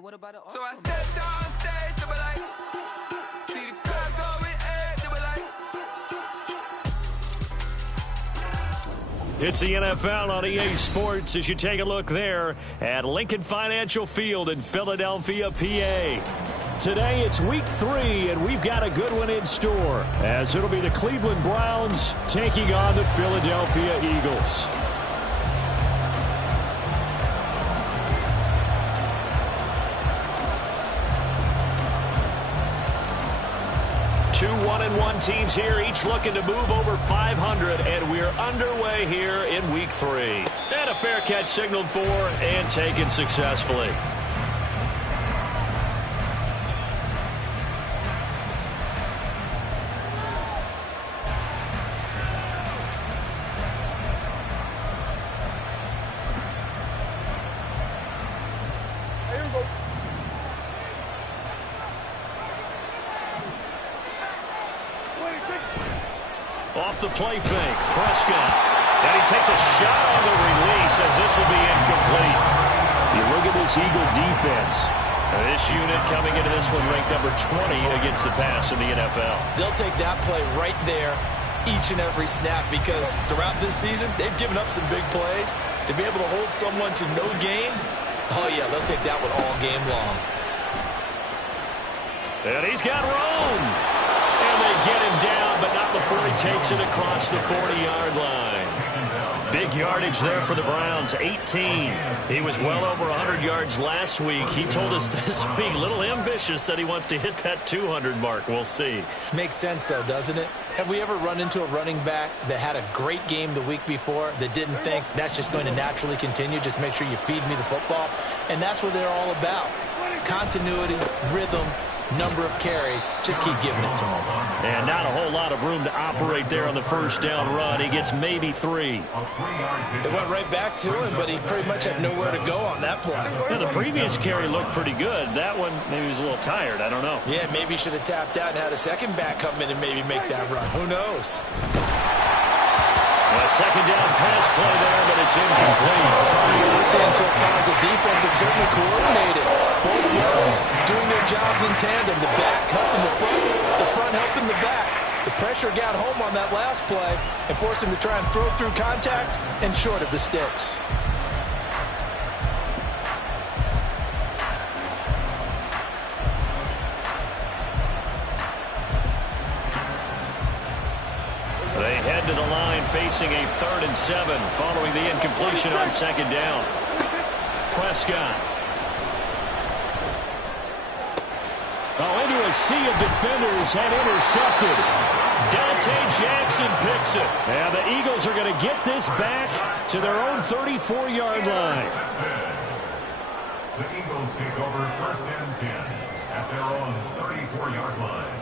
what about it? So I stepped on stage, they were like, see the crowd going air, they were like. It's the NFL on EA Sports as you take a look there at Lincoln Financial Field in Philadelphia, PA. Today it's week 3, and we've got a good one in store, as it'll be the Cleveland Browns taking on the Philadelphia Eagles. Two 1-1 teams here, each looking to move over 500, and we're underway here in week 3. And a fair catch signaled for and taken successfully. Off the play fake, Prescott. And he takes a shot on the release as this will be incomplete. You look at this Eagle defense. This unit coming into this one ranked number 20 against the pass in the NFL. They'll take that play right there each and every snap because throughout this season, they've given up some big plays. To be able to hold someone to no gain, oh yeah, they'll take that one all game long. And he's got room. And they get him down, but not before he takes it across the 40-yard line. Big yardage there for the Browns, 18. He was well over 100 yards last week. He told us this week, a little ambitious, that he wants to hit that 200 mark. We'll see. Makes sense, though, doesn't it? Have we ever run into a running back that had a great game the week before that didn't think that's just going to naturally continue? Just make sure you feed me the football. And that's what they're all about. Continuity, rhythm, number of carries, just keep giving it to him. And not a whole lot of room to operate there on the first down run. He gets maybe 3. It went right back to him, but he pretty much had nowhere to go on that play. Yeah, the previous carry looked pretty good. That one, maybe he was a little tired. I don't know. Yeah, maybe he should have tapped out and had a second back come in and maybe make that run. Who knows? A second down pass play there, but it's incomplete. What we're seeing so far as the defense is certainly coordinated. Both ways doing their jobs in tandem. The back helping the front helping the back. The pressure got home on that last play and forced him to try and throw through contact and short of the sticks. They head to the line facing a 3rd and 7 following the incompletion on second down. Prescott. Into a sea of defenders and intercepted. Dante Jackson picks it. And the Eagles are going to get this back to their own 34-yard line. The Eagles take over 1st and 10 at their own 34-yard line.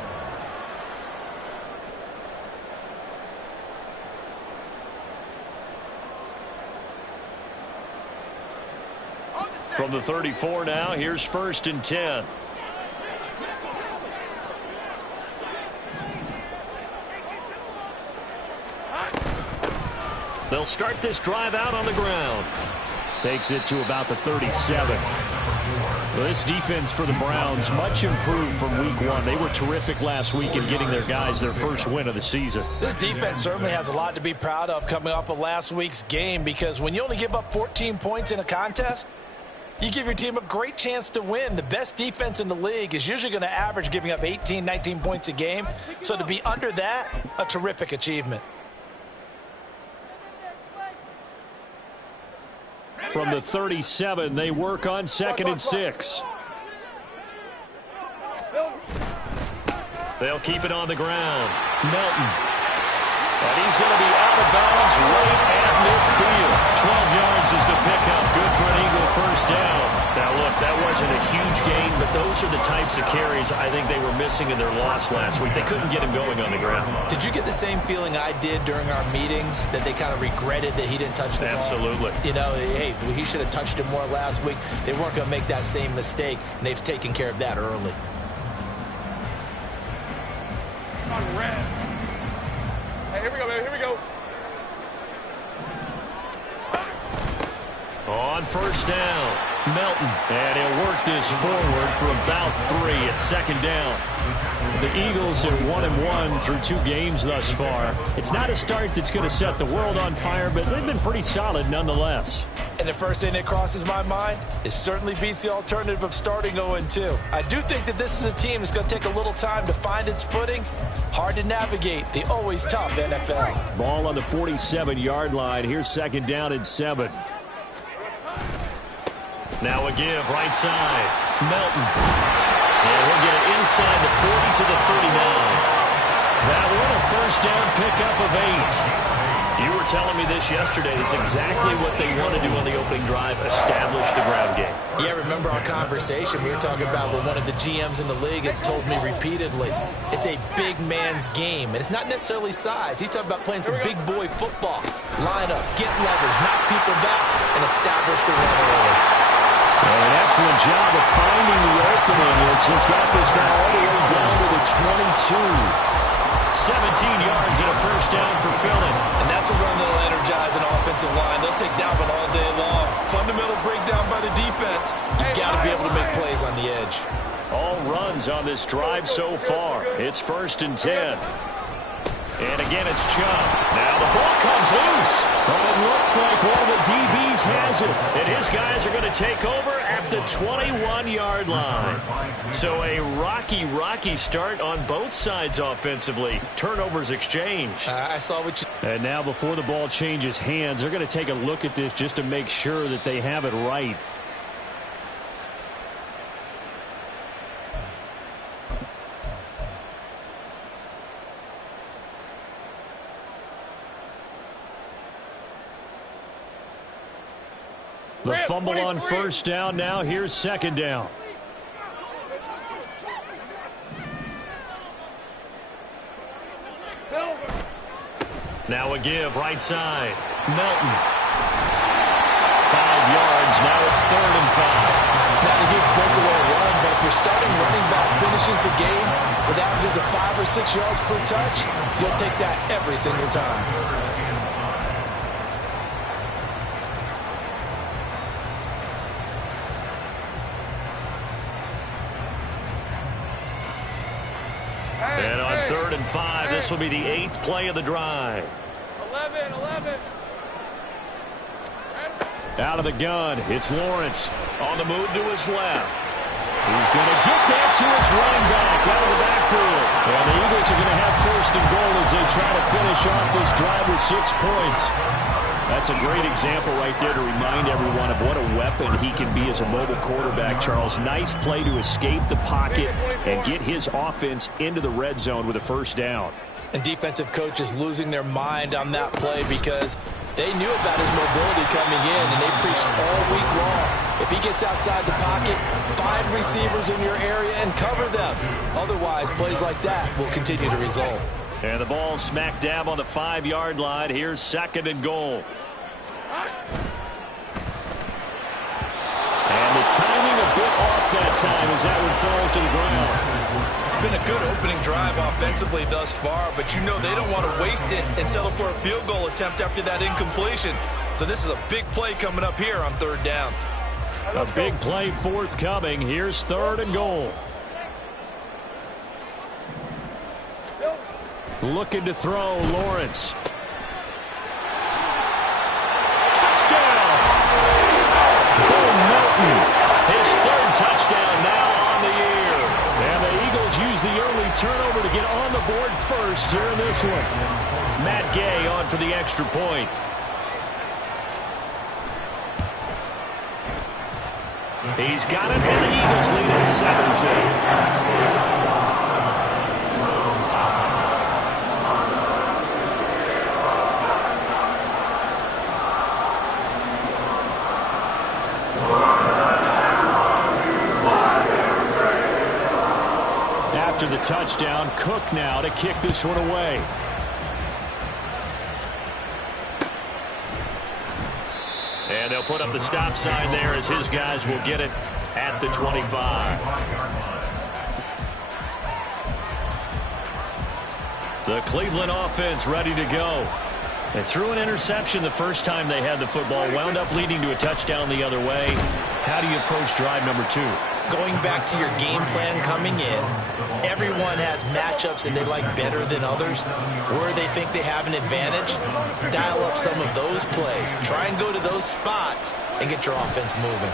From the 34 now, here's 1st and 10. They'll start this drive out on the ground. Takes it to about the 37. Well, this defense for the Browns, much improved from week 1. They were terrific last week in getting their guys their first win of the season. This defense certainly has a lot to be proud of coming off of last week's game because when you only give up 14 points in a contest, you give your team a great chance to win. The best defense in the league is usually going to average giving up 18, 19 points a game. So to be under that, a terrific achievement. From the 37, they work on 2nd and 6. They'll keep it on the ground. Melton. And he's going to be out of bounds right at midfield. 12 yards is the pickup. Good for an Eagle first down. Now, look, that wasn't a huge gain, but those are the types of carries I think they were missing in their loss last week. They couldn't get him going on the ground. Did you get the same feeling I did during our meetings, that they kind of regretted that he didn't touch the ball? Absolutely. You know, hey, he should have touched it more last week. They weren't going to make that same mistake, and they've taken care of that early. On red. Hey, here we go, baby. Here we go. On On first down, Melton. And he'll work this forward for about 3 at second down. The Eagles have 1-1 through 2 games thus far. It's not a start that's going to set the world on fire, but they've been pretty solid nonetheless. And the first thing that crosses my mind, it certainly beats the alternative of starting 0-2. I do think that this is a team that's going to take a little time to find its footing. Hard to navigate the always tough NFL. Ball on the 47-yard line. Here's second down and 7. Now a give, right side, Melton. And we'll get it inside the 40 to the 39. That one a first down pickup of 8. You were telling me this yesterday is exactly what they want to do on the opening drive, establish the ground game. Yeah, remember our conversation? We were talking about what one of the GMs in the league has told me repeatedly. It's a big man's game, and it's not necessarily size. He's talking about playing some big boy football. Line up, get leverage, knock people back, and establish the run early. Well, an excellent job of finding the opening as he's got this now all the way down to the 22. 17 yards and a first down for Philly. And that's a run that'll energize an offensive line. They'll take that one all day long. Fundamental breakdown by the defense. You've got to be able to make plays on the edge. All runs on this drive so far. It's 1st and 10. And again, it's Chubb. Now the ball comes loose. But it looks like one of the DBs has it. And his guys are going to take over at the 21-yard line. So a rocky start on both sides offensively. Turnovers exchanged. I saw what you... And now before the ball changes hands, they're going to take a look at this just to make sure that they have it right. The fumble on first down. Now here's second down. Now a give, right side. Melton. 5 yards. Now it's 3rd and 5. It's not a huge breakaway run, but if your starting running back finishes the game with averages of 5 or 6 yards per touch, you'll take that every single time. And on 3rd and 5, this will be the 8th play of the drive. 11. Out of the gun, it's Lawrence. On the move to his left. He's going to get that to his running back out of the backfield. And the Eagles are going to have 1st and goal as they try to finish off this drive with 6 points. That's a great example right there to remind everyone of what a weapon he can be as a mobile quarterback, Charles. Nice play to escape the pocket and get his offense into the red zone with a first down. And defensive coaches losing their mind on that play because they knew about his mobility coming in, and they preached all week long. If he gets outside the pocket, find receivers in your area and cover them. Otherwise, plays like that will continue to result. And the ball smack dab on the 5-yard line. Here's 2nd and goal. And the timing a bit off that time as that one falls to the ground. It's been a good opening drive offensively thus far, but you know they don't want to waste it and settle for a field goal attempt after that incompletion. So this is a big play coming up here on 3rd down. A big play forthcoming. Here's 3rd and goal. Looking to throw, Lawrence. Touchdown! Bo Melton. His 3rd touchdown now on the year. And the Eagles use the early turnover to get on the board first here in this one. Matt Gay on for the extra point. He's got it, and the Eagles lead at 7-7. After the touchdown, Cook now to kick this one away. And they'll put up the stop sign there as his guys will get it at the 25. The Cleveland offense ready to go. They threw an interception the first time they had the football, wound up leading to a touchdown the other way. How do you approach drive number 2? Going back to your game plan coming in, everyone has matchups that they like better than others. Where they think they have an advantage, dial up some of those plays. Try and go to those spots and get your offense moving.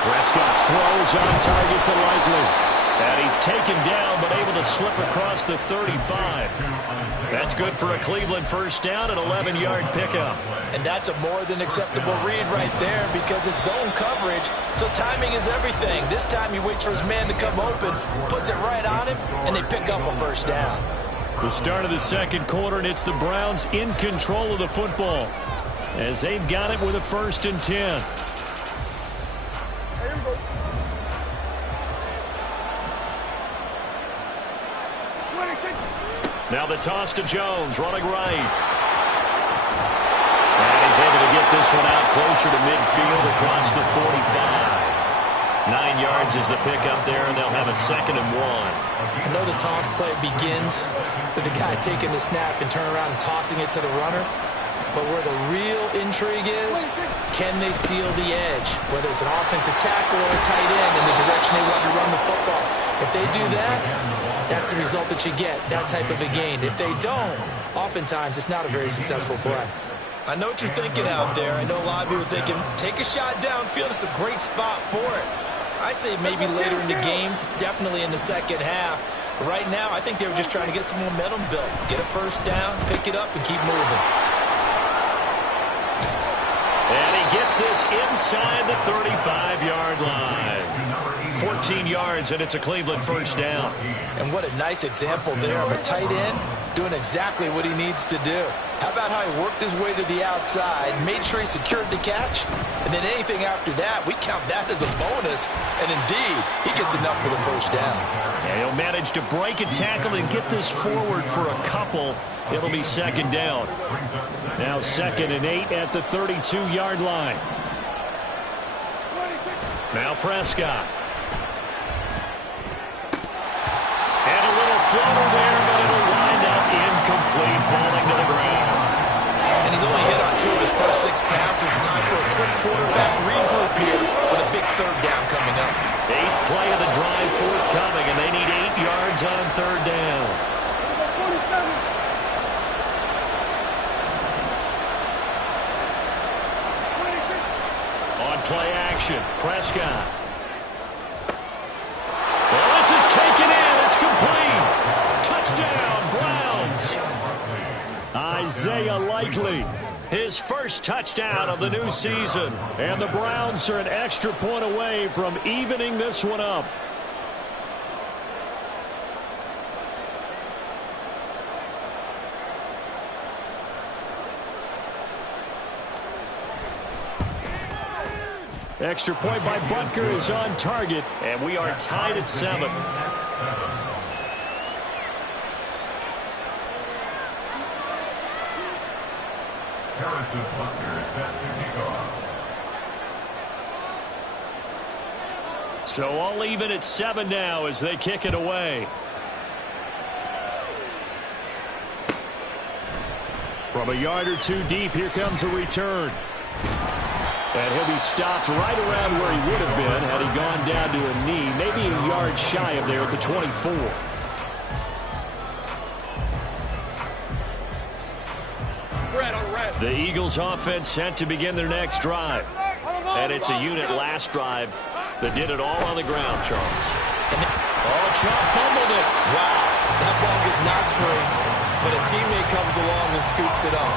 Prescott's throws on target to Likely. And he's taken down, but able to slip across the 35. That's good for a Cleveland first down, an 11-yard pickup. And that's a more than acceptable read right there because it's zone coverage, so timing is everything. This time he waits for his man to come open, puts it right on him, and they pick up a first down. The start of the second quarter, and it's the Browns in control of the football as they've got it with a 1st and 10. Now the toss to Jones, running right. And he's able to get this one out closer to midfield across the 45. 9 yards is the pickup there, and they'll have a 2nd and 1. I know the toss play begins with the guy taking the snap and turning around and tossing it to the runner. But where the real intrigue is, can they seal the edge? Whether it's an offensive tackle or a tight end in the direction they want to run the football. If they do that, that's the result that you get, that type of a gain. If they don't, oftentimes it's not a very successful play. I know what you're thinking out there. I know a lot of you are thinking, take a shot downfield. It's a great spot for it. I'd say maybe later in the game, definitely in the second half. But right now, I think they were just trying to get some momentum built. Get a first down, pick it up, and keep moving. And he gets this inside the 35-yard line. 14 yards, and it's a Cleveland first down. And what a nice example there of a tight end doing exactly what he needs to do. How about how he worked his way to the outside, made sure he secured the catch, and then anything after that, we count that as a bonus. And indeed, he gets enough for the first down. And he'll manage to break a tackle and get this forward for a couple. It'll be 2nd down. Now 2nd and 8 at the 32-yard line. Now Prescott. And a little floater there, but it'll wind up incomplete, falling to the ground. And he's only hit on 2 of his first 6 passes. Time for a quick quarterback regroup here with a big 3rd down coming up. 8th play of the drive forthcoming, and they need 8 yards on 3rd down. On play action, Prescott. Well, this is taken in. It's complete. Touchdown, Browns. Isaiah Likely, His first touchdown of the new season. and the Browns are an extra point away from evening this one up. Extra point by Butker is on target, And we are tied at 7. Harrison Butker set to kick off. so all even at 7 now as they kick it away. From a yard or 2 deep, here comes a return. And he'll be stopped right around where he would have been had he gone down to a knee, maybe a yard shy of there at the 24. The Eagles offense set to begin their next drive. And it's a unit last drive that did it all on the ground, Charles. Oh, Trump fumbled it. Wow, that ball gets knocked free, but a teammate comes along and scoops it up.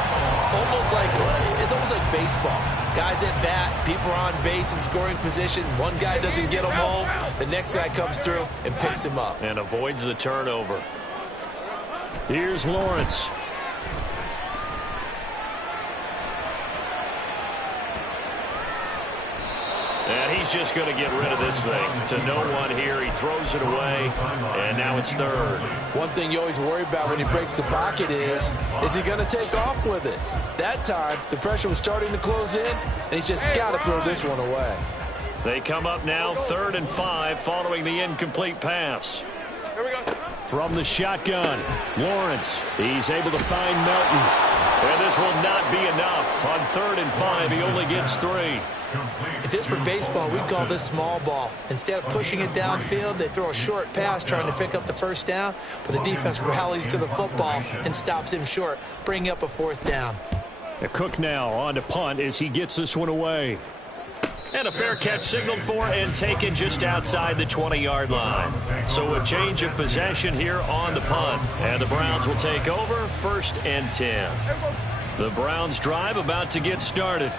It's almost like baseball. Guys at bat, people are on base in scoring position. One guy doesn't get him home. The next guy comes through and picks him up. And avoids the turnover. Here's Lawrence. And he's just going to get rid of this thing. To no one here. He throws it away. And now it's 3rd. One thing you always worry about when he breaks the pocket is he going to take off with it? That time, the pressure was starting to close in, and he's just got to throw this one away. They come up now 3rd and 5 following the incomplete pass. Here we go. From the shotgun, Lawrence. He's able to find Melton. And this will not be enough. On 3rd and 5, he only gets 3. If this were baseball, we'd call this small ball. Instead of pushing it downfield, they throw a short pass trying to pick up the 1st down, but the defense rallies to the football and stops him short, bringing up a 4th down. Cook now on to punt as he gets this one away. And a fair catch signaled for and taken just outside the 20-yard line. So a change of possession here on the punt. And the Browns will take over 1st and 10. The Browns drive about to get started.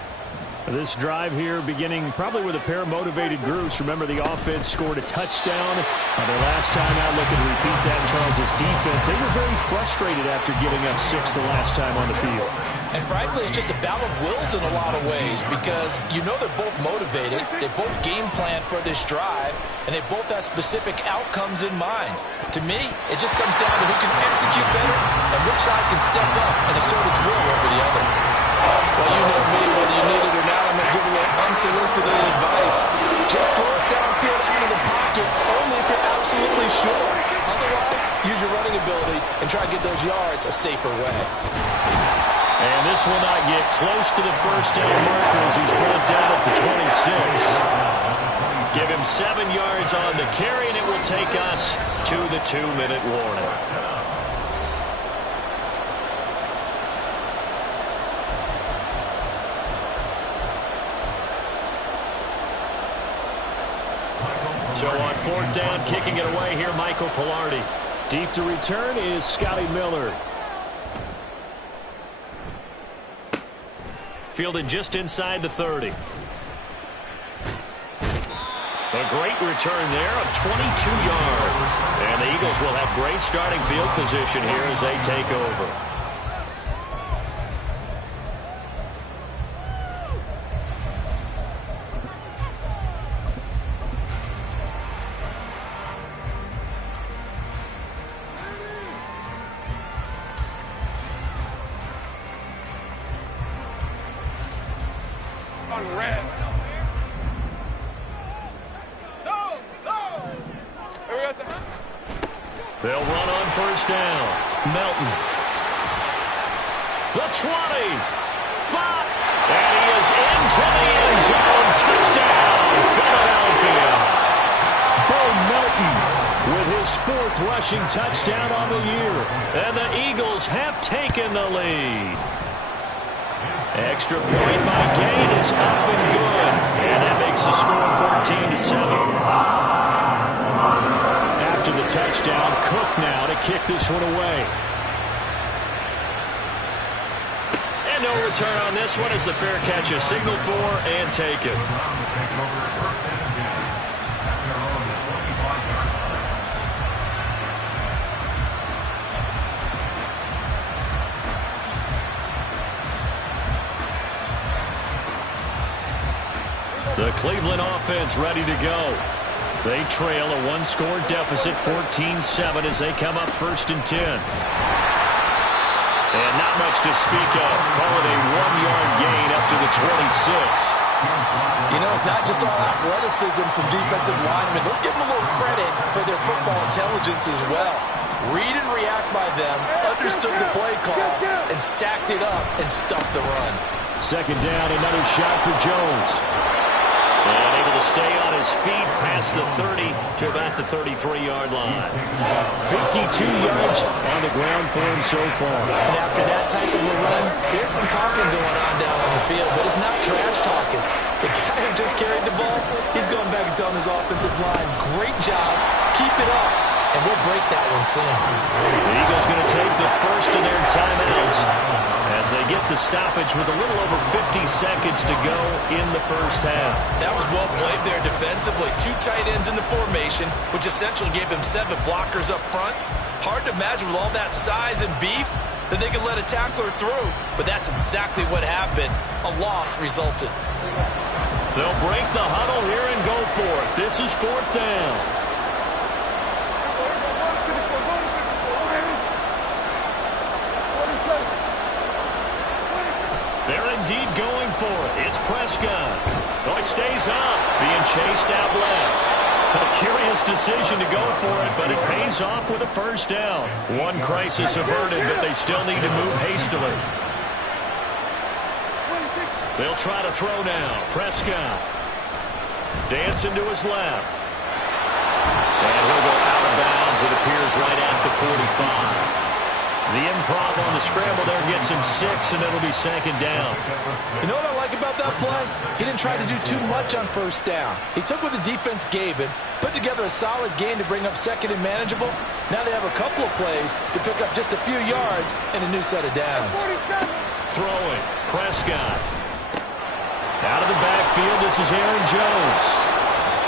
This drive here beginning probably with a pair of motivated groups. Remember, the offense scored a touchdown on their last time out. Looking to repeat that in Charles' defense. They were very frustrated after giving up 6 the last time on the field. And frankly, it's just a battle of wills in a lot of ways because you know they're both motivated. They both game plan for this drive, and they both have specific outcomes in mind. To me, it just comes down to who can execute better and which side can step up and assert its will over the other. Well, you know me, whether you need it or not, I'm going to give away unsolicited advice. Just throw it downfield out of the pocket, only if you're absolutely sure. Otherwise, use your running ability and try to get those yards a safer way. And this will not get close to the 1st down marker as he's brought down at the 26. Give him 7 yards on the carry, and it will take us to the 2-minute warning. So on 4th down, kicking it away here, Michael Pilardi. Deep to return is Scotty Miller. Fielded just inside the 30. A great return there of 22 yards. And the Eagles will have great starting field position here as they take over. They'll run on 1st down. Melton. The 20. 5. And he is into the end zone. Touchdown, Philadelphia. Bo Melton with his 4th rushing touchdown on the year. And the Eagles have taken the lead. Extra point by Gain is up and good. And that makes the score 14-7. After the touchdown, Cook now to kick this one away. And no return on this one as the fair catch is signaled for and taken. The Cleveland offense ready to go. They trail a 1-score deficit, 14-7, as they come up 1st and 10. And not much to speak of. Call it a 1-yard gain up to the 26. You know, it's not just all athleticism from defensive linemen. Let's give them a little credit for their football intelligence as well. Read and react by them, understood the play call, and stacked it up and stuffed the run. 2nd down, another shot for Jones. And able to stay on his feet past the 30 to about the 33-yard line. 52 yards on the ground for him so far. And after that type of a run, there's some talking going on down on the field, but it's not trash talking. The guy who just carried the ball, he's going back and telling his offensive line, great job, keep it up, and we'll break that one soon. The Eagles going to take the first of their timeouts as they get the stoppage with a little over 50 seconds to go in the 1st half. That was well played there defensively. 2 tight ends in the formation, which essentially gave them 7 blockers up front. Hard to imagine with all that size and beef that they could let a tackler through, but that's exactly what happened. A loss resulted. They'll break the huddle here and go for it. This is 4th down. They're indeed going for it. It's Prescott. Oh, it stays up, being chased out left. A curious decision to go for it, but it pays off with a 1st down. One crisis averted, but they still need to move hastily. They'll try to throw now. Prescott. Dancing to his left. And he'll go out of bounds, it appears, right at the 45. The improv on the scramble there gets him 6, and it'll be 2nd down. You know what I like about that play? He didn't try to do too much on 1st down. He took what the defense gave him, put together a solid game to bring up 2nd and manageable. Now they have a couple of plays to pick up just a few yards and a new set of downs. Throwing. Prescott. Out of the backfield, this is Aaron Jones.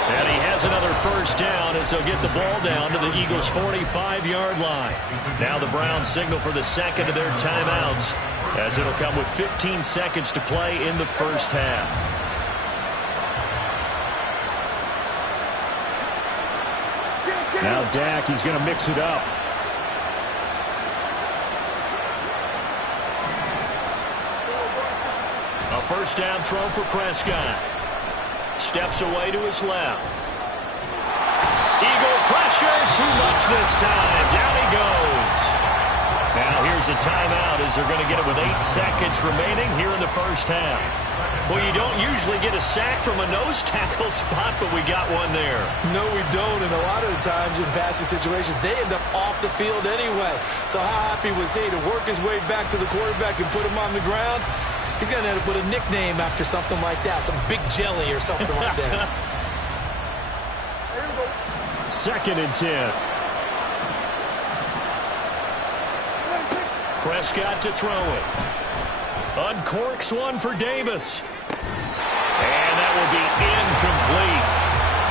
And he has another 1st down as they'll get the ball down to the Eagles' 45-yard line. Now the Browns signal for the 2nd of their timeouts as it'll come with 15 seconds to play in the 1st half. Now Dak, he's going to mix it up. A 1st down throw for Prescott. Steps away to his left. Eagle pressure, too much this time. Down he goes. Now here's a timeout as they're going to get it with 8 seconds remaining here in the 1st half. Well, you don't usually get a sack from a nose tackle spot, but we got one there. No, we don't, and a lot of the times in passing situations, they end up off the field anyway. So how happy was he to work his way back to the quarterback and put him on the ground? He's going to have to put a nickname after something like that, some big jelly or something like that. 2nd and 10. Prescott to throw it. Uncorks one for Davis. And that will be incomplete.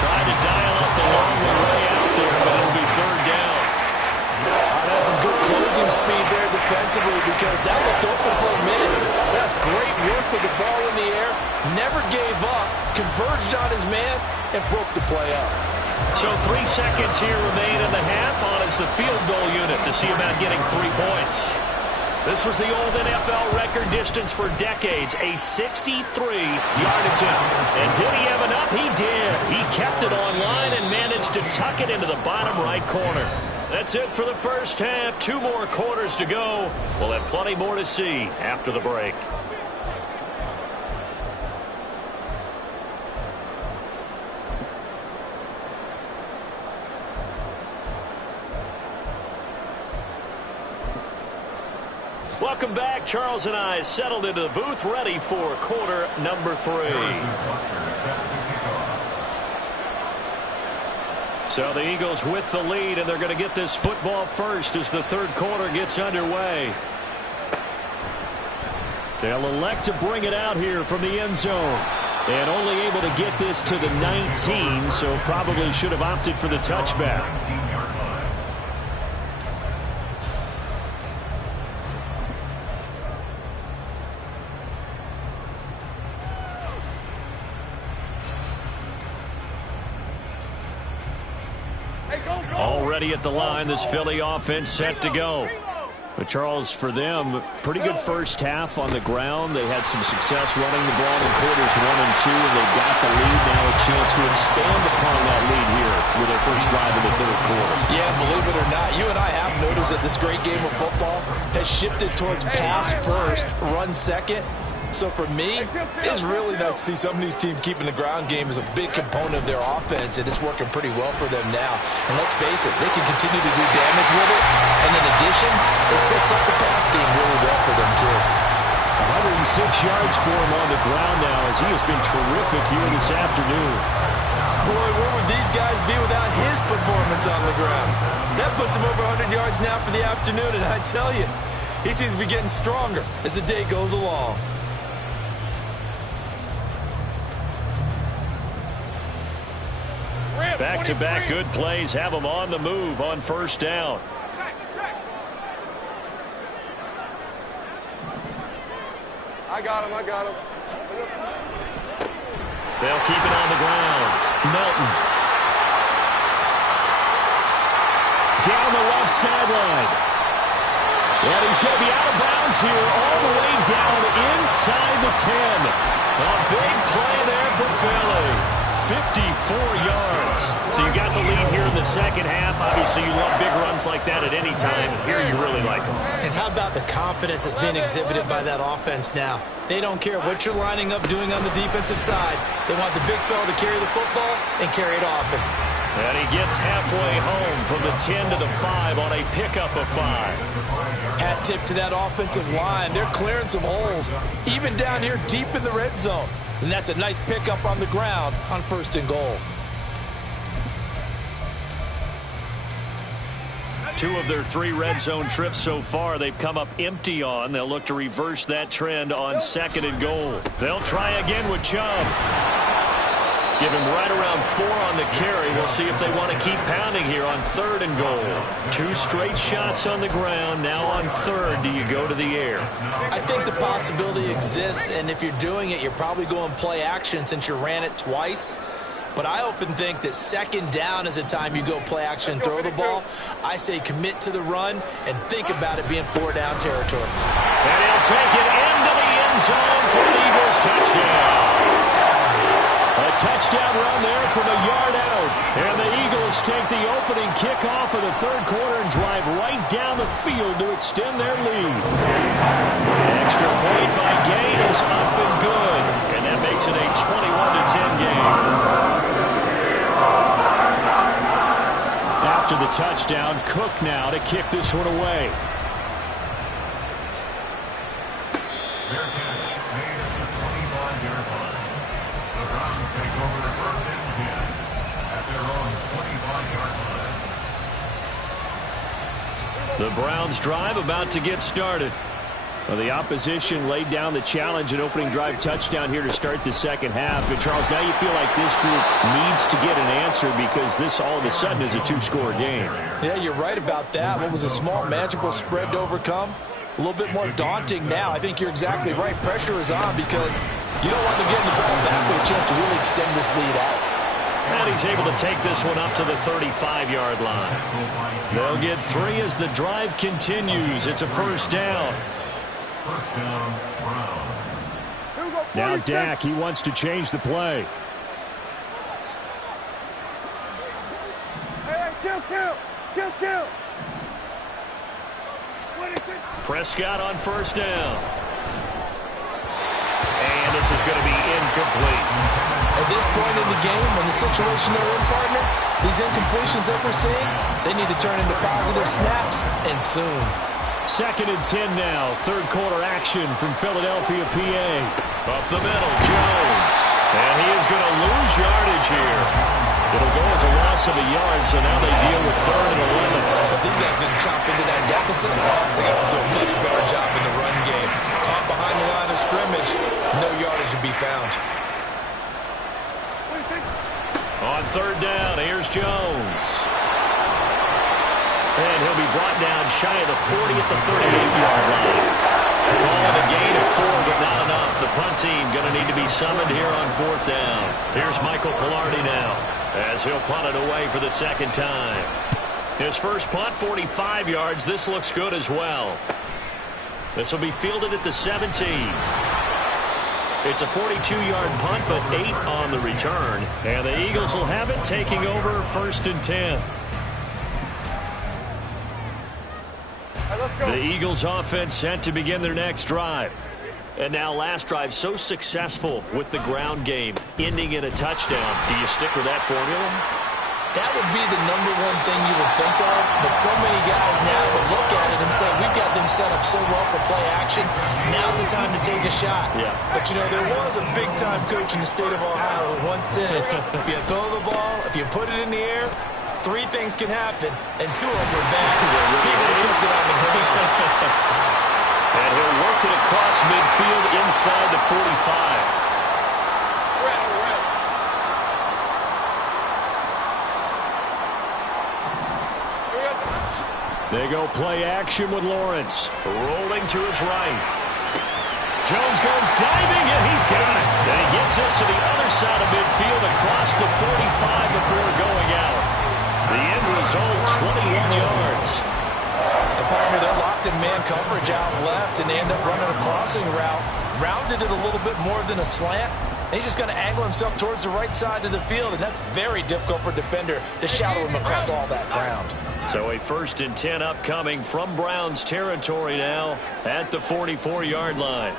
Tried to dial up the long way out there, but it'll be 3rd down. That's some good closing speed there defensively because that looked open for a minute. That's great work with the ball in the air. Never gave up. Converged on his man and broke the play up. So 3 seconds here remain in the half on as the field goal unit to see about getting 3 points. This was the old NFL record distance for decades, a 63-yard attempt. And did he have enough? He did. He kept it on line and managed to tuck it into the bottom right corner. That's it for the 1st half. 2 more quarters to go. We'll have plenty more to see after the break. Welcome back. Charles and I settled into the booth, ready for quarter number 3. So the Eagles with the lead, and they're going to get this football first as the 3rd quarter gets underway. They'll elect to bring it out here from the end zone. And only able to get this to the 19, so probably should have opted for the touchback. Already at the line, this Philly offense set to go. But Charles, for them, pretty good 1st half on the ground. They had some success running the ball in quarters 1 and 2, and they got the lead. Now a chance to expand upon that lead here with their first drive in the 3rd quarter. Yeah, believe it or not, you and I have noticed that this great game of football has shifted towards pass first, run second. So for me, it's really nice to see some of these teams keeping the ground game as a big component of their offense, and it's working pretty well for them now. And let's face it, they can continue to do damage with it. And in addition, it sets up the pass game really well for them, too. 106 yards for him on the ground now as he has been terrific here this afternoon. Boy, where would these guys be without his performance on the ground? That puts him over 100 yards now for the afternoon, and I tell you, he seems to be getting stronger as the day goes along. Back-to-back good plays have them on the move on 1st down. I got him. They'll keep it on the ground. Melton. Down the left sideline. And he's going to be out of bounds here all the way down inside the 10. A big play there for Philly. 54 yards. So you got the lead here in the second half. Obviously, you love big runs like that at any time. Here you really like them. And how about the confidence that's being exhibited by that offense now? They don't care what you're lining up doing on the defensive side. They want the big fella to carry the football and carry it often. And he gets halfway home from the 10 to the 5 on a pickup of 5. Hat tip to that offensive line. They're clearing some holes, even down here deep in the red zone. And that's a nice pickup on the ground on 1st and goal. 2 of their 3 red zone trips so far they've come up empty on. They'll look to reverse that trend on 2nd and goal. They'll try again with Chubb. Give him right around 4 on the carry. We'll see if they want to keep pounding here on 3rd and goal. 2 straight shots on the ground. Now on 3rd, do you go to the air? I think the possibility exists, and if you're doing it, you're probably going play action since you ran it twice. But I often think that 2nd down is a time you go play action and throw the ball. I say commit to the run and think about it being 4-down territory. And he'll take it into the end zone for an Eagles touchdown. A touchdown run there from a yard out. And the Eagles take the opening kickoff of the 3rd quarter and drive right down the field to extend their lead. Extra point by Gay is up and good. And that makes it a 21-10 game. After the touchdown, Cook now to kick this one away. Fair catch made at the 25-yard line. The Browns take over the 1st and 10 at their own 25-yard line. The Browns drive about to get started. Well, the opposition laid down the challenge, an opening drive touchdown here to start the second half. And, Charles, now you feel like this group needs to get an answer because this all of a sudden is a 2-score game. Yeah, you're right about that. What was a small, manageable spread to overcome? A little bit more daunting now. I think you're exactly right. Pressure is on because you don't want them getting the ball back with a chance to really extend this lead out. And he's able to take this one up to the 35-yard line. They'll get 3 as the drive continues. It's a 1st down. 1st down, Browns. Now Dak, he wants to change the play. Kill. Prescott on 1st down. And this is going to be incomplete. At this point in the game, when the situation they're in, partner, these incompletions that we're seeing, they need to turn into positive snaps, and soon. 2nd and 10 now. 3rd quarter action from Philadelphia, PA. Up the middle, Jones. And he is going to lose yardage here. It'll go as a loss of a yard, so now they deal with 3rd and 11. But these guys going to chop into that deficit. They got to do a much better job in the run game. Caught behind the line of scrimmage, no yardage to be found. On 3rd down, here's Jones. And he'll be brought down shy of the 40 at the 38-yard line. Calling a gain of 4, but not enough. The punt team going to need to be summoned here on 4th down. Here's Michael Pilardi now as he'll punt it away for the 2nd time. His first punt, 45 yards. This looks good as well. This will be fielded at the 17. It's a 42-yard punt, but 8 on the return. And the Eagles will have it, taking over 1st and 10. The Eagles offense set to begin their next drive. And now last drive so successful with the ground game, ending in a touchdown. Do you stick with that formula? That would be the #1 thing you would think of, but so many guys now would look at it and say, we've got them set up so well for play action, now's the time to take a shot. Yeah. But, you know, there was a big-time coach in the state of Ohio who once said, if you throw the ball, if you put it in the air, 3 things can happen, and 2 of them are bad. People will kiss it on the ground. And he'll work it across midfield inside the 45. They go play action with Lawrence. Rolling to his right. Jones goes diving, and he's got it. And he gets this to the other side of midfield across the 45 before going out. The end result, 21 yards. And partner, they're locked in man coverage out left, and they end up running a crossing route. Rounded it a little bit more than a slant. And he's just going to angle himself towards the right side of the field, and that's very difficult for a defender to shadow him across all that ground. So a 1st and 10 upcoming from Browns territory now at the 44-yard line.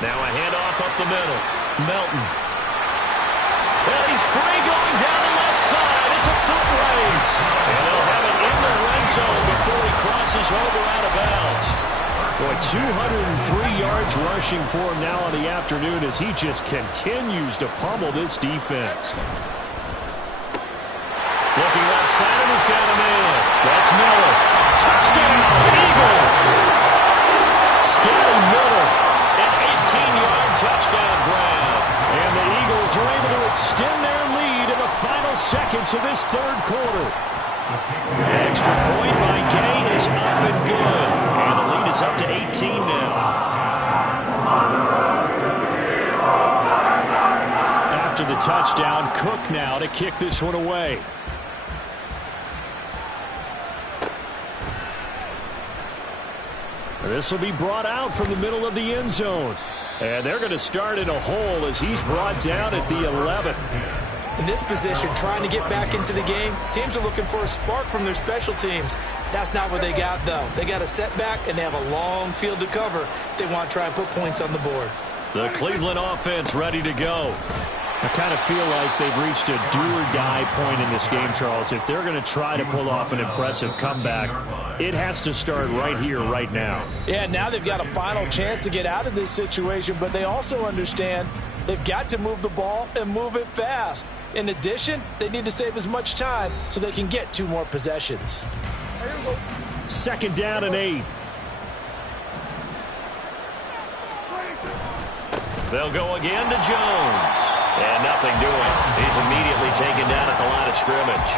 Now a handoff up the middle. Melton. Well, he's free going down the left side. It's a foot race. And they'll have it in the red zone before he crosses over out of bounds. Boy, 203 yards rushing for him now on the afternoon as he just continues to pummel this defense. Looking left side, and he's got a man. That's Miller. Touchdown, Eagles. Scotty Miller, an 18-yard touchdown grab. And the Eagles are able to extend their lead in the final seconds of this 3rd quarter. Extra point by Gain is up and good. And the lead is up to 18 now. After the touchdown, Cook now to kick this one away. This will be brought out from the middle of the end zone. And they're going to start in a hole as he's brought down at the 11. In this position, trying to get back into the game, teams are looking for a spark from their special teams. That's not what they got, though. They got a setback, and they have a long field to cover if they want to try and put points on the board. The Cleveland offense ready to go. I kind of feel like they've reached a do-or-die point in this game, Charles. If they're going to try to pull off an impressive comeback, it has to start right here, right now. Yeah, now they've got a final chance to get out of this situation, but they also understand they've got to move the ball and move it fast. In addition, they need to save as much time so they can get 2 more possessions. 2nd down and 8. They'll go again to Jones. And nothing doing. He's immediately taken down at the line of scrimmage.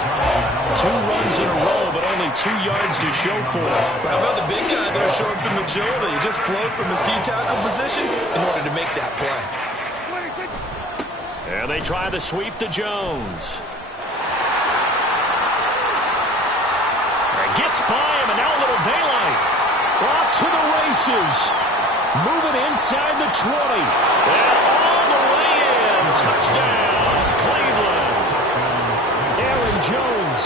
2 runs in a row, but only 2 yards to show for it. How about the big guy there showing some agility? He just flowed from his D-tackle position in order to make that play. And they try to sweep to Jones. Gets by him, and now a little daylight. Off to the races. Moving inside the 20. And all the way in. Touchdown, Cleveland. Aaron Jones,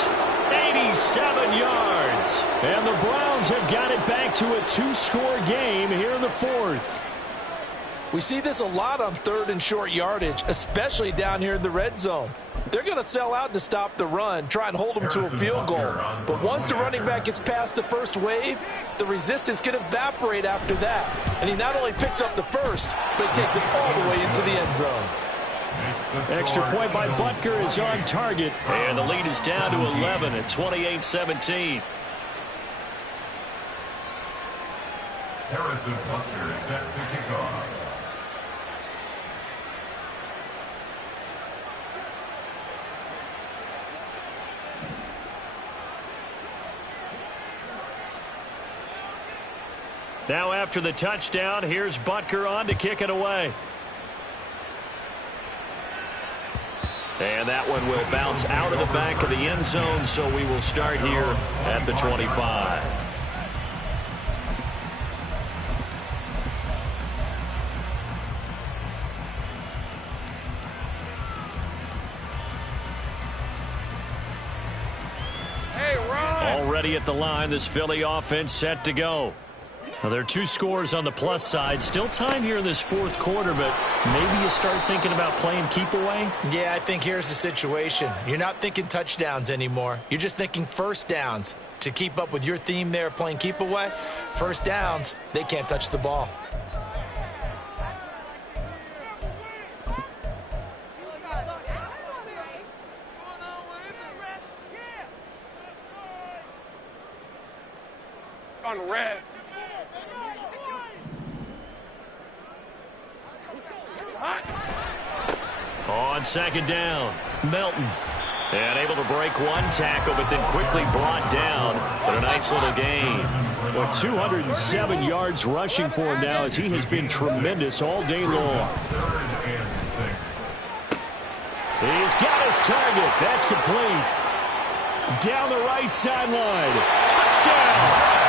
87 yards. And the Browns have got it back to a 2-score game here in the 4th. We see this a lot on 3rd and short yardage, especially down here in the red zone. They're going to sell out to stop the run, try and hold them to a field goal. But once the running back gets past the first wave, the resistance can evaporate after that. And he not only picks up the first, but he takes it all the way into the end zone. Extra point by Butker is on target. And the lead is down to 11 at 28-17. Harrison Butker set to kick off. Now after the touchdown, here's Butker on to kick it away. And that one will bounce out of the back of the end zone, so we will start here at the 25. Already at the line, this Philly offense set to go. Now, there are 2 scores on the plus side. Still time here in this 4th quarter, but maybe you start thinking about playing keep away? Yeah, I think here's the situation. You're not thinking touchdowns anymore. You're just thinking first downs. To keep up with your theme there, playing keep away, first downs, they can't touch the ball. On red. On 2nd down, Melton. And able to break 1 tackle, but then quickly brought down. But a nice little gain. Well, 207 yards rushing for him now as he has been tremendous all day long. He's got his target. That's complete. Down the right sideline. Touchdown!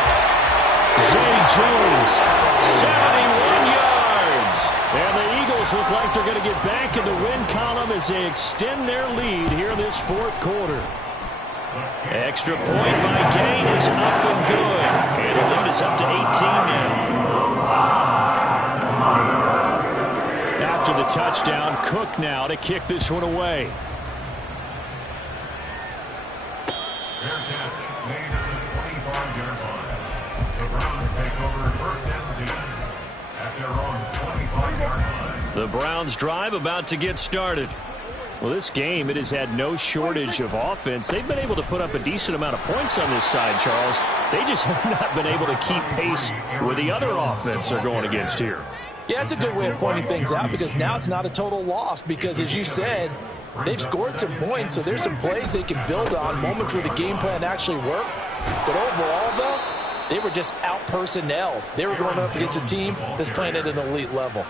Zay Jones, 71 yards. And the Eagles look like they're going to get back in the win column as they extend their lead here in this fourth quarter. Extra point by Gain is up and good. And the lead is up to 18 now. After the touchdown, Cook now to kick this one away. Fair catch made at the 25-yard line. The Browns take over first and 10 at their own 25-yard line. The Browns drive about to get started. Well, this game, it has had no shortage of offense. They've been able to put up a decent amount of points on this side, Charles. They just have not been able to keep pace with the other offense they're going against here. Yeah, it's a good way of pointing things out because now it's not a total loss because, as you said, they've scored some points, so there's some plays they can build on, moments where the game plan actually worked. But overall, though, they were just out-personnel. They were going up against a team that's playing at an elite level.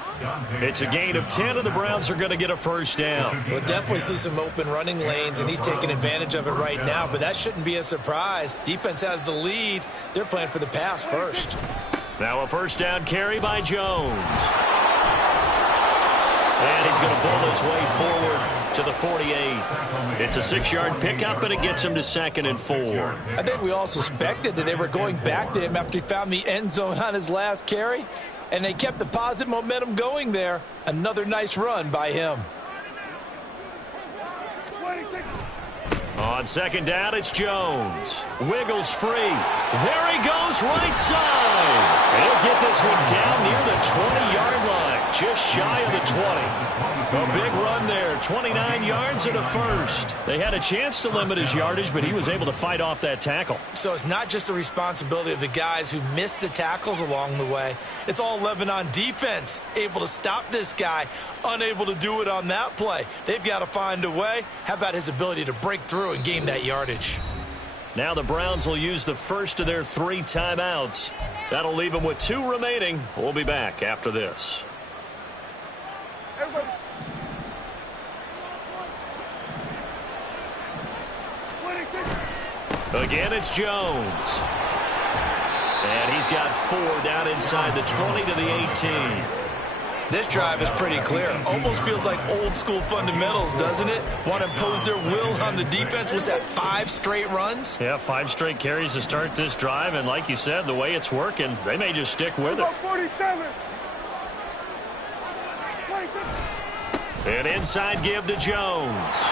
It's a gain of 10, and the Browns are going to get a first down. We'll definitely see some open running lanes, and he's taking advantage of it right now, but that shouldn't be a surprise. Defense has the lead. They're playing for the pass first. Now a first down carry by Jones. And he's going to pull his way forward to the 48. It's a 6-yard pickup, and it gets him to 2nd and 4. I think we all suspected that they were going back to him after he found the end zone on his last carry, and they kept the positive momentum going there. Another nice run by him. On 2nd down, it's Jones. Wiggles free. There he goes, right side. He'll get this one down near the 20-yard line, just shy of the 20. A big run there, 29 yards and a first. They had a chance to limit his yardage, but he was able to fight off that tackle. So it's not just the responsibility of the guys who missed the tackles along the way. It's all 11 on defense, able to stop this guy, unable to do it on that play. They've got to find a way. How about his ability to break through and gain that yardage? Now the Browns will use the first of their 3 timeouts. That'll leave them with 2 remaining. We'll be back after this. Again, it's Jones. And he's got 4 down inside the 20 to the 18. This drive is pretty clear. Almost feels like old school fundamentals, doesn't it? Want to impose their will on the defense. Was that 5 straight runs? Yeah, 5 straight carries to start this drive. And like you said, the way it's working, they may just stick with it. 47. An inside give to Jones.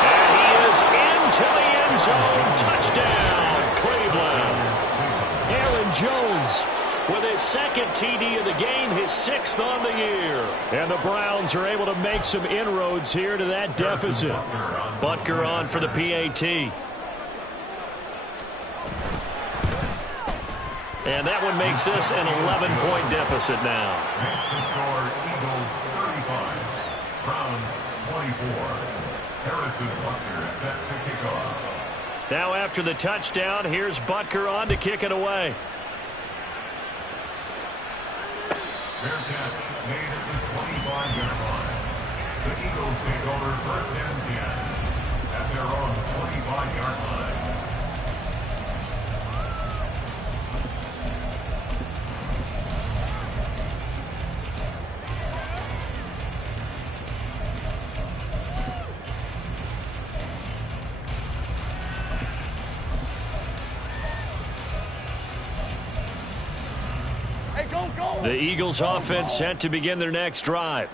And he is into the end zone. Touchdown, Cleveland. Aaron Jones with his 2nd TD of the game, his 6th on the year. And the Browns are able to make some inroads here to that deficit. Butker on for the PAT. And that one makes this an 11-point deficit now. Next to score, Eagles 35, Browns 24. Harrison Butker set to kick off. Now after the touchdown, here's Butker on to kick it away. Fair catch made at the 25-yard line. The Eagles take over first and 10 at their own 25-yard line. The Eagles offense set to begin their next drive.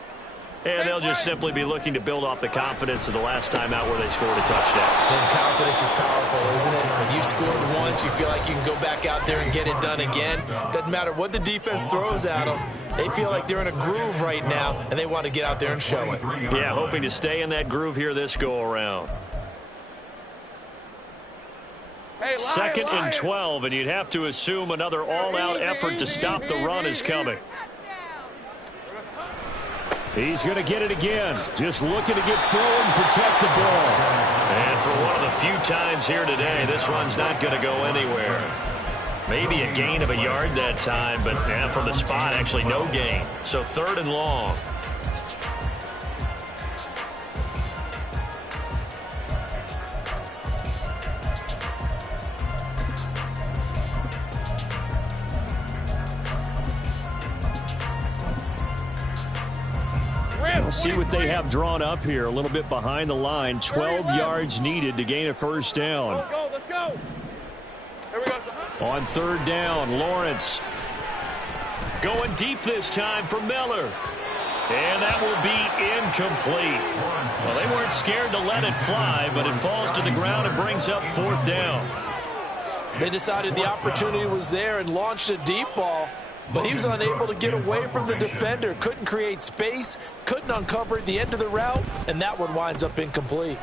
And they'll just simply be looking to build off the confidence of the last time out where they scored a touchdown. And confidence is powerful, isn't it? When you've scored once, you feel like you can go back out there and get it done again. Doesn't matter what the defense throws at them. They feel like they're in a groove right now, and they want to get out there and show it. Yeah, hoping to stay in that groove here this go-around. Hey, 2nd and 12, and you'd have to assume another all-out effort to stop the run is coming. He's going to get it again. Just looking to get forward and protect the ball. And for one of the few times here today, this run's not going to go anywhere. Maybe a gain of a yard that time, but from the spot, actually no gain. So 3rd and long. We'll see what they have drawn up here. A little bit behind the line. 12 yards needed to gain a first down. Let's go. Here we go. On third down, Lawrence. Going deep this time for Miller. And that will be incomplete. Well, they weren't scared to let it fly, but it falls to the ground and brings up fourth down. They decided the opportunity was there and launched a deep ball, but he was unable to get away from the defender, couldn't create space, couldn't uncover at the end of the route, and that one winds up incomplete.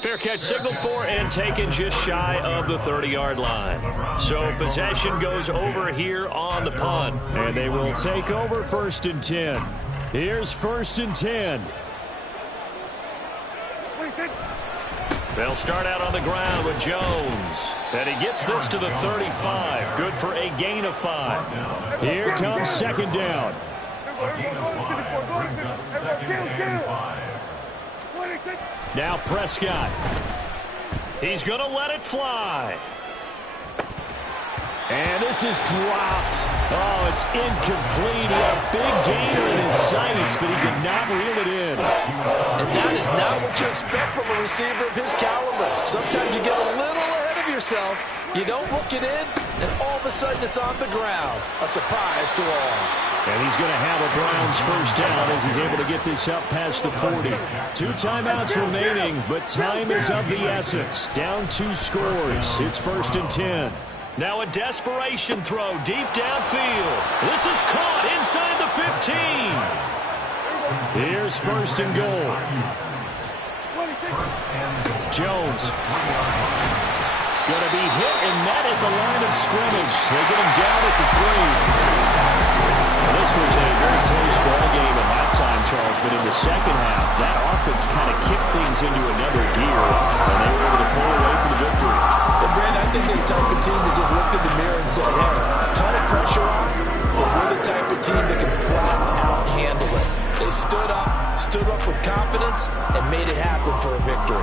Fair catch signaled for and taken just shy of the 30-yard line. So possession goes over here on the punt. And they will take over 1st and 10. Here's 1st and 10. They'll start out on the ground with Jones. And he gets this to the 35. Good for a gain of 5. Here comes 2nd down. A gain of 5 brings up 2nd and 5. Now Prescott. He's going to let it fly. And this is dropped. Oh, it's incomplete. He had a big gainer in his sights, but he could not reel it in. And that is not what you expect from a receiver of his caliber. Sometimes you get a little ahead of yourself. You don't look it in, and all of a sudden it's on the ground. A surprise to all. And he's going to have a Browns first down as he's able to get this up past the 40. 2 timeouts remaining, but time is of the essence. Down 2 scores. It's 1st and 10. Now a desperation throw deep downfield. This is caught inside the 15. Here's 1st and goal. Jones. Going to be hit and met at the line of scrimmage. They get him down at the 3. This was a very close ball game at halftime, Charles, but in the second half, that offense kind of kicked things into another gear, and they were able to pull away for the victory. And Brandon, I think they're the type of team that just looked in the mirror and said, hey, ton of pressure on, but we're the type of team that can flat out handle it. They stood up with confidence, and made it happen for a victory.